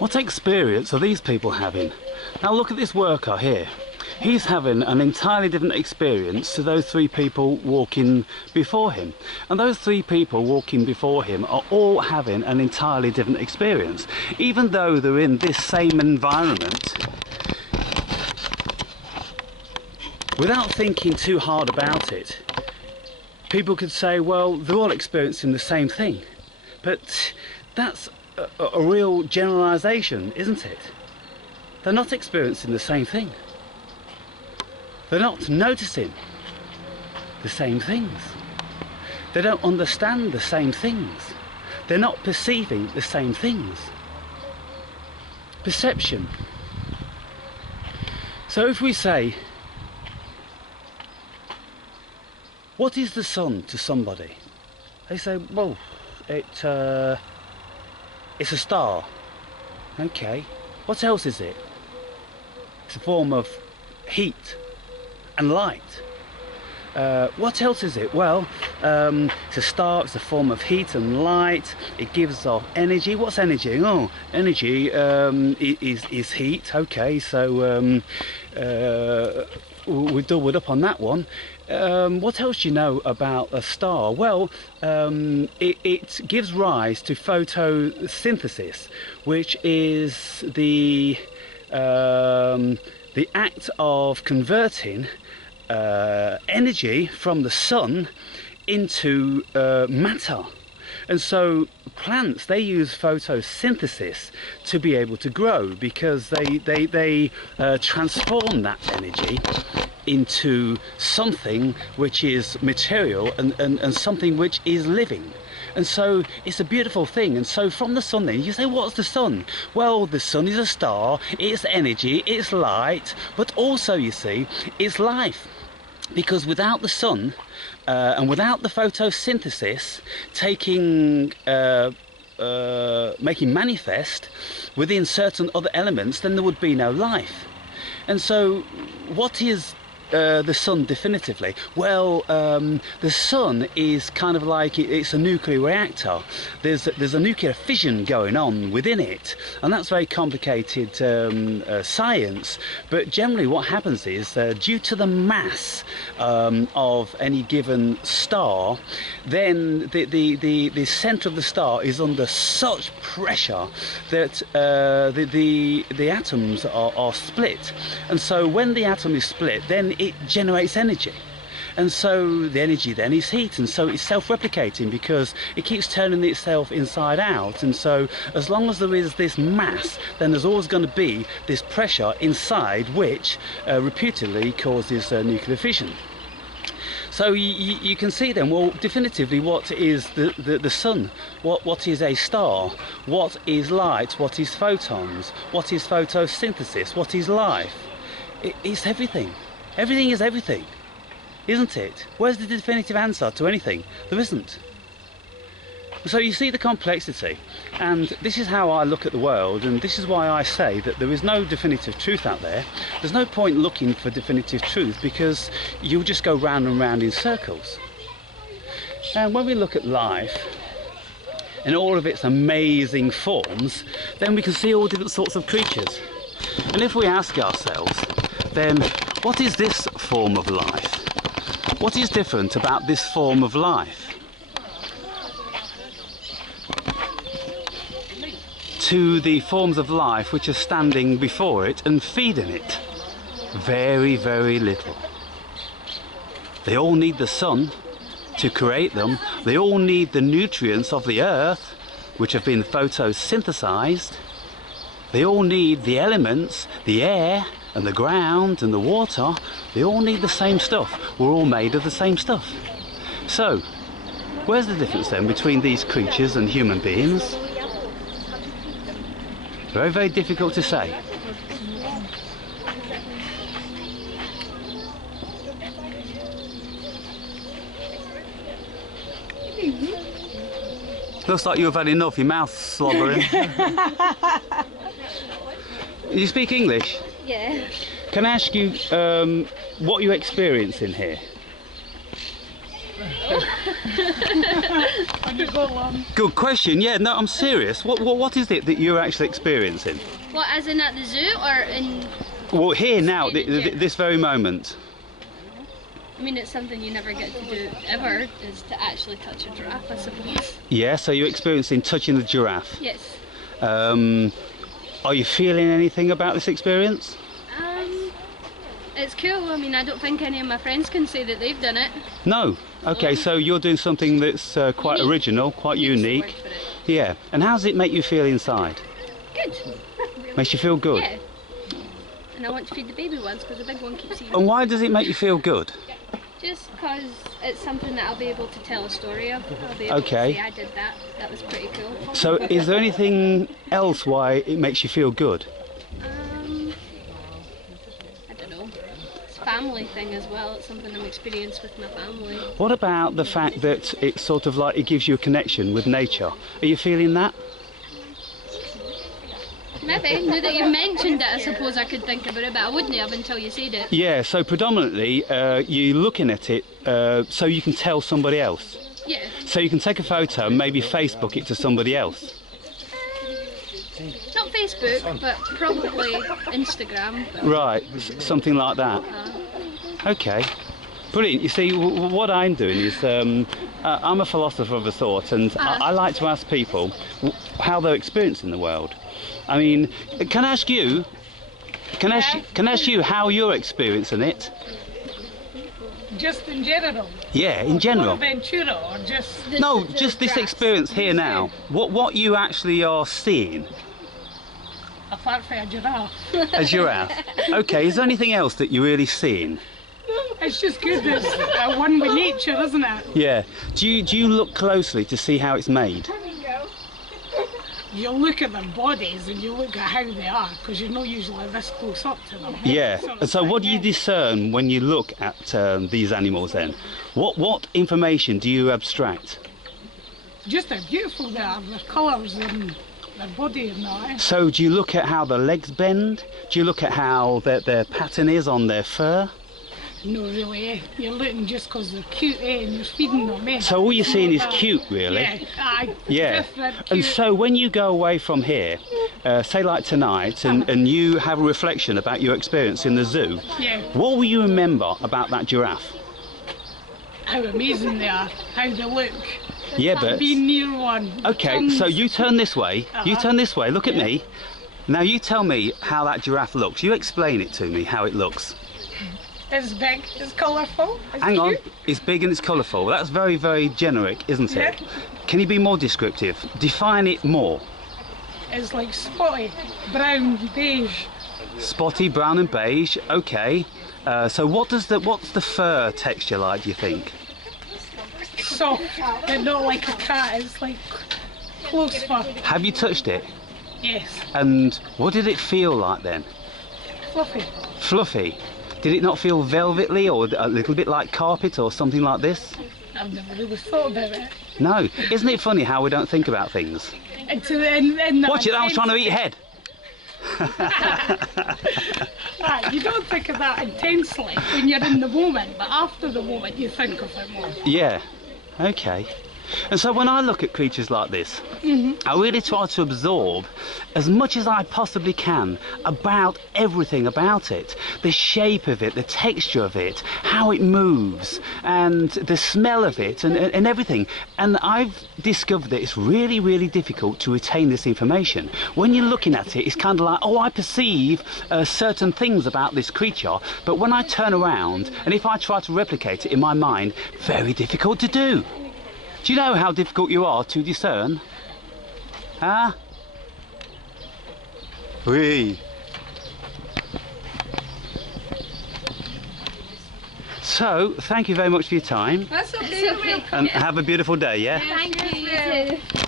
What experience are these people having? Now look at this worker here. He's having an entirely different experience to those three people walking before him. And those three people walking before him are all having an entirely different experience. Even though they're in this same environment, without thinking too hard about it, people could say, well, they're all experiencing the same thing. But that's a real generalisation, isn't it? They're not experiencing the same thing. They're not noticing the same things. They don't understand the same things. They're not perceiving the same things. Perception. So if we say, what is the sun to somebody? They say, well, it's a star. Okay. What else is it? It's a form of heat and light. What else is it? Well, it's a star, it's a form of heat and light. It gives off energy. What's energy? Oh, energy is heat. Okay, so we doubled up on that one. What else do you know about a star? Well, it gives rise to photosynthesis, which is the act of converting energy from the sun into matter. And so plants, they use photosynthesis to be able to grow, because they transform that energy into something which is material and something which is living. And so it's a beautiful thing. And so from the sun then, you say, what's the sun? Well, the sun is a star, it's energy, it's light, but also, you see, it's life. Because without the sun and without the photosynthesis making manifest within certain other elements, then there would be no life. And so what is the sun definitively? Well, the sun is kind of like it's a nuclear reactor. There's a nuclear fission going on within it, and that's very complicated science. But generally what happens is, due to the mass of any given star, then the center of the star is under such pressure that the atoms are split. And so when the atom is split, then it generates energy, and so the energy then is heat, and so it's self-replicating because it keeps turning itself inside out. And so as long as there is this mass, then there's always going to be this pressure inside, which reputedly causes nuclear fission. So you can see then, well, definitively, what is the sun? What is a star? What is light? What is photons? What is photosynthesis? What is life? It's everything. Everything is everything, isn't it? Where's the definitive answer to anything? There isn't. So you see the complexity, and this is how I look at the world, and this is why I say that there is no definitive truth out there. There's no point looking for definitive truth, because you'll just go round and round in circles. And when we look at life in all of its amazing forms, then we can see all different sorts of creatures. And if we ask ourselves, then what is this form of life? What is different about this form of life to the forms of life which are standing before it and feeding it? Very, very little. They all need the sun to create them. They all need the nutrients of the earth, which have been photosynthesized. They all need the elements, the air and the ground and the water. They all need the same stuff. We're all made of the same stuff. So where's the difference then between these creatures and human beings? Very, very difficult to say. Looks like you've had enough, your mouth's slobbering. You speak English? Yeah. Can I ask you what you're experiencing here? When you go along. Good question. Yeah, no, I'm serious. What is it that you're actually experiencing? What, as in at the zoo or in... Well, here now, In the gym. this very moment. I mean, it's something you never get to do ever, is to actually touch a giraffe, I suppose. Yeah, so you're experiencing touching the giraffe. Yes. Are you feeling anything about this experience? It's cool. I mean, I don't think any of my friends can say that they've done it. No. Okay, so you're doing something that's quite Unique. original, quite Unique's the unique. word for it. Yeah. And how does it make you feel inside? Good. Makes you feel good. Yeah. And I want to feed the baby ones because the big one keeps eating. And why does it make you feel good? Just because it's something that I'll be able to tell a story of. I'll be able Okay. to say I did that. That was pretty cool. So is there anything else why it makes you feel good? I don't know. It's a family thing as well. It's something I'm experiencing with my family. What about the fact that it's sort of like it gives you a connection with nature? Are you feeling that? Maybe. Now that you've mentioned it, I suppose I could think about it, but I wouldn't have until you said it. Yeah, so predominantly you're looking at it so you can tell somebody else. Yeah. So you can take a photo and maybe Facebook it to somebody else. Not Facebook, but probably Instagram. Right, something like that. Okay, brilliant. You see, what I'm doing is I'm a philosopher of a sort, and I like to ask people how they're experiencing the world. I mean, can I ask you? Can I ask you how you're experiencing it? Just in general. Yeah, in general. Ventura or just... No, just this experience here now. What you actually are seeing. Apart from a giraffe. A giraffe. Okay, is there anything else that you're really seeing? It's just good. It's one with nature, isn't it? Yeah. Do you look closely to see how it's made? You look at their bodies and you look at how they are, because you're not usually this close up to them. Yeah. And so what do you discern when you look at these animals then? What information do you abstract? Just how beautiful they are, their colours and their body and that. So do you look at how their legs bend? Do you look at how their pattern is on their fur? No, really, eh? You're looking just because they're cute, eh? And you're feeding them, eh? So all you're seeing is Well, cute, really? Yeah, aye. Yeah. Different, And cute. so when you go away from here, say like tonight, and you have a reflection about your experience in the zoo, Yeah. what will you remember about that giraffe? How amazing they are, how they look. Yeah, but... Being near one. Okay, so you turn this way, you turn this way, look at me. Now you tell me how that giraffe looks. You explain it to me, how it looks. It's big, it's colourful, it's Hang on, cute. it's big and it's colourful. That's very, very generic, isn't it? Yeah. Can you be more descriptive? Define it more. It's like spotty, brown, beige. Spotty, brown and beige, okay. So what's the fur texture like, do you think? Soft, but not like a cat, it's like close fur. Have you touched it? Yes, And what did it feel like then? fluffy. Fluffy? Did it not feel velvety or a little bit like carpet or something like this? I've never really thought about it. No. Isn't it funny how we don't think about things? And Watch it, I was trying to eat your head. Right, you don't think of that intensely when you're in the moment, but after the moment you think of it more. Yeah, okay. And so when I look at creatures like this, I really try to absorb as much as I possibly can about everything about it. The shape of it, the texture of it, how it moves, and the smell of it, and everything. And I've discovered that it's really, really difficult to retain this information. When you're looking at it, it's kind of like, oh, I perceive certain things about this creature, but when I turn around, and if I try to replicate it in my mind, very difficult to do. Do you know how difficult you are to discern? Huh? Oui. So, thank you very much for your time. That's okay. And have a beautiful day, yeah? Thank you. You too.